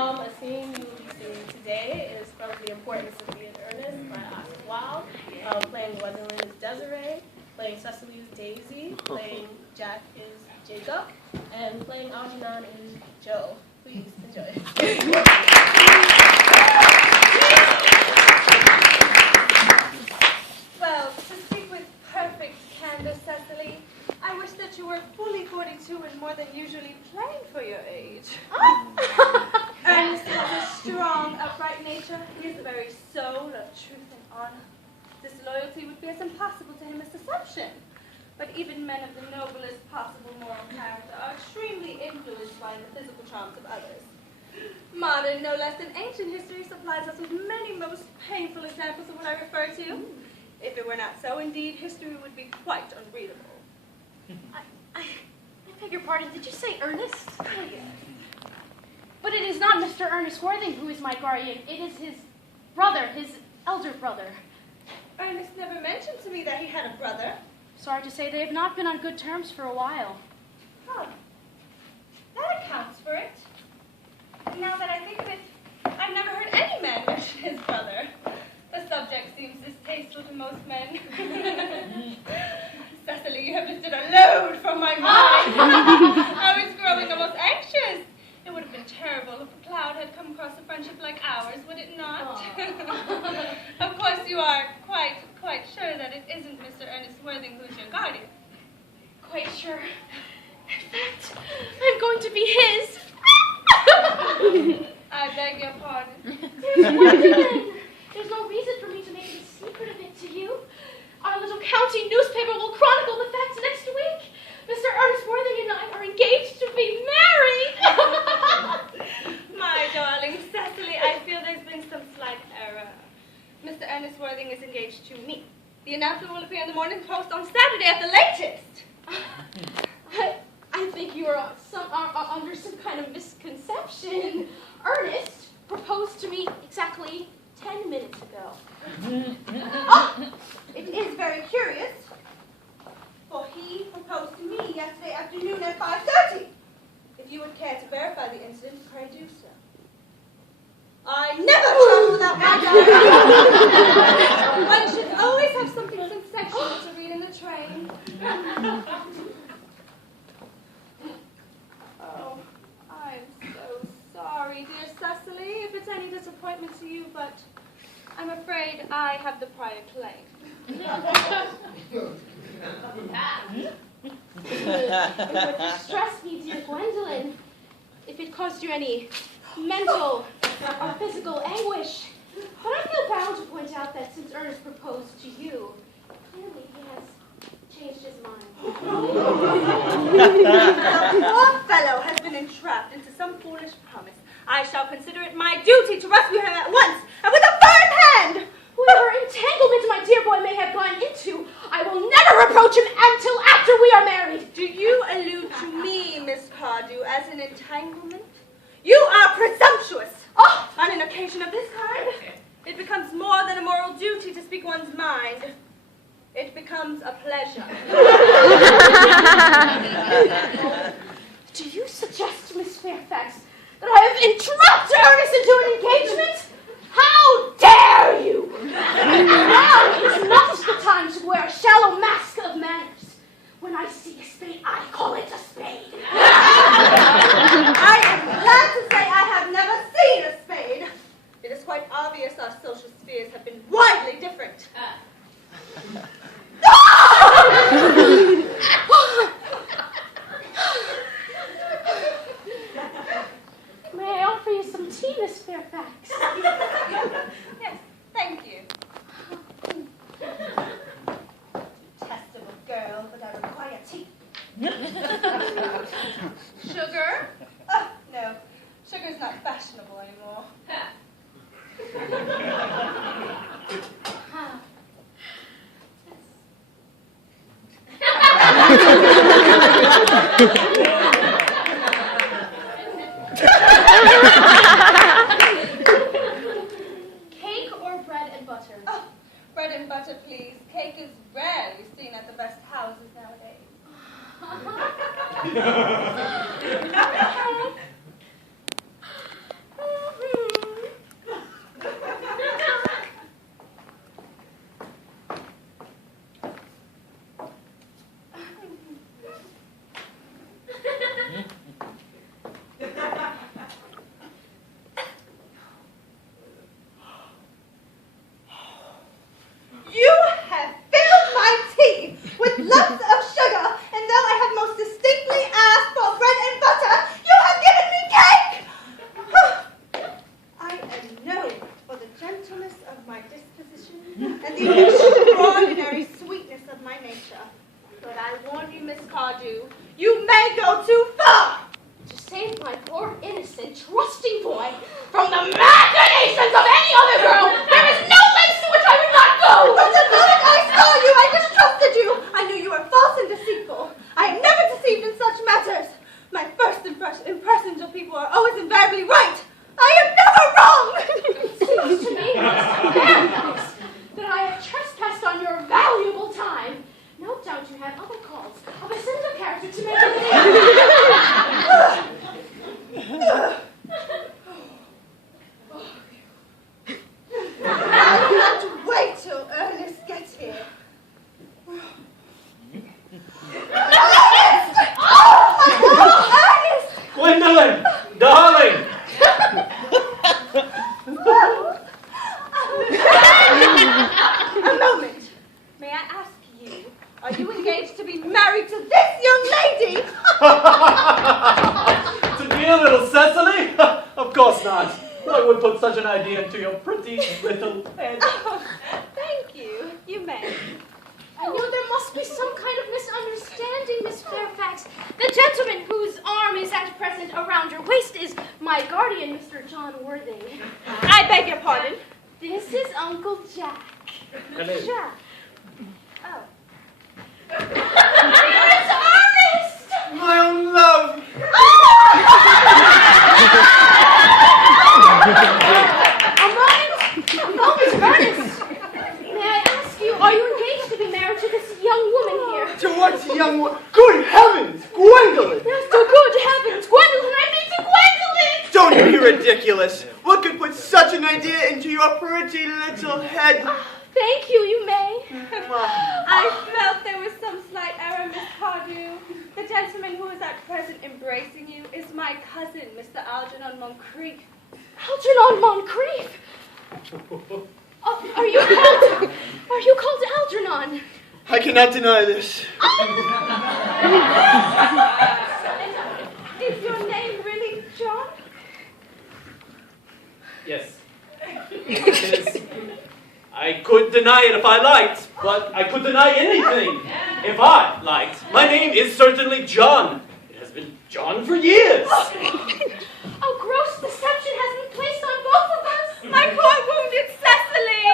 A scene you will be seeing today is from The Importance of Being Earnest by Oscar Wilde. Playing Gwendolyn is Desiree, playing Cecil is Daisy, playing Jack is Jacob, and playing Algernon is Joe. Please enjoy. Well, to speak with perfect candor, Cecily, I wish that you were fully 42 and more than usually plain for your age. Ernest has a strong, upright nature. He is the very soul of truth and honor. Disloyalty would be as impossible to him as deception. But even men of the noblest possible moral character are extremely influenced by the physical charms of others. Modern, no less than ancient history supplies us with many most painful examples of what I refer to. If it were not so, indeed, history would be quite unreadable. I beg your pardon, did you say Ernest? Oh, yes. But it is not Mr. Ernest Worthing who is my guardian. It is his brother, his elder brother. Ernest never mentioned to me that he had a brother. Sorry to say they have not been on good terms for a while. Huh. That accounts for it. Now that I think of it, I've never heard any man mention his brother. The subject seems distasteful to most men. Cecily, you have lifted a load from my mind. I was growing almost anxious. It would have been terrible if a cloud had come across a friendship like ours, would it not? Of course, you are quite sure that it isn't Mr. Ernest Worthing who is your guardian. Quite sure. In fact, I'm going to be his. I beg your pardon. There's no reason for me to make a secret of it to you. Our little county newspaper will chronicle the facts next week. Mr. Ernest Worthing and I are engaged to be married. My darling Cecily, I feel there's been some slight error. Mr. Ernest Worthing is engaged to me. The announcement will appear in the Morning Post on Saturday at the latest. I think you are under some kind of misconception. Ernest proposed to me exactly 10 minutes ago. It is very curious, for he proposed to me yesterday afternoon at 5:30. If you would care to verify the incident, pray do so. I never travel without my diary. One should always have something sensational to read in the train. Oh, I'm so sorry, dear Cecily, if it's any disappointment to you, but I'm afraid I have the prior claim. It would distress me, dear Gwendolyn, if it caused you any mental or physical anguish. But I feel bound to point out that since Ernest proposed to you, clearly he has changed his mind. The poor fellow has been entrapped into some foolish promise. I shall consider it my duty to rescue him at once, and with a firm hand. Whatever entanglement my dear boy may have gone into, I will never reproach him until after we are married. Do you allude to me, Miss Cardew, as an entanglement? You are presumptuous. On an occasion of this kind, it becomes more than a moral duty to speak one's mind. It becomes a pleasure. Do you suggest, Miss Fairfax, that I have entrapped Ernest into an engagement? How dare you! Now is not the time to wear a shallow mask of manners. When I see a spade, I call it a spade. I am glad to say I have never seen a spade. It is quite obvious our social spheres have been widely different. May I offer you some tea, Miss Fairfax? Yes, thank you. Detestable girl, but I require tea. Sugar? Oh, no. Sugar's not fashionable anymore. Cake or bread and butter? Oh, bread and butter, please. Cake is rarely seen at the best houses nowadays. thrusting boy from the machinations of any other girl, there is no lengths to which I would not go! But the moment I saw you, I distrusted you. I knew you were false and deceitful. I am never deceived in such matters. My first impressions of people are always invariably right. I am never wrong! It seems to me, Mr. Fairfax, that I have trespassed on your valuable time. No doubt you have other calls of a similar character to make I can't wait till Ernest gets here. Ernest! Oh, Ernest! Gwendolyn, darling! A moment. May I ask you, are you engaged to be married to this young lady? To dear little Cecily? Of course not. I would put such an idea into your pretty little head. Oh, thank you. You may. I knew there must be some kind of misunderstanding, Miss Fairfax. The gentleman whose arm is at present around your waist is my guardian, Mr. John Worthing. I beg your pardon. This is Uncle Jack. Hello. Jack. Oh. It's Ernest! My own love! A moment, Ernest. May I ask you, are you engaged to be married to this young woman here? To what young one? Good heavens! Gwendolyn! Yes, to good heavens, Gwendolyn, I mean to Gwendolyn! Don't be ridiculous. What could put such an idea into your pretty little head? Thank you, you may. I felt there was some slight error, Miss Cardew. The gentleman who is at present embracing you is my cousin, Mr. Algernon Moncrieff. Algernon Moncrieff? Are you called Algernon? I cannot deny this. Is your name really John? Yes. It is. I could deny it if I liked, but I could deny anything if I liked. My name is certainly John. It has been John for years. A gross deception has been placed on both of us. My poor wounded Cecily!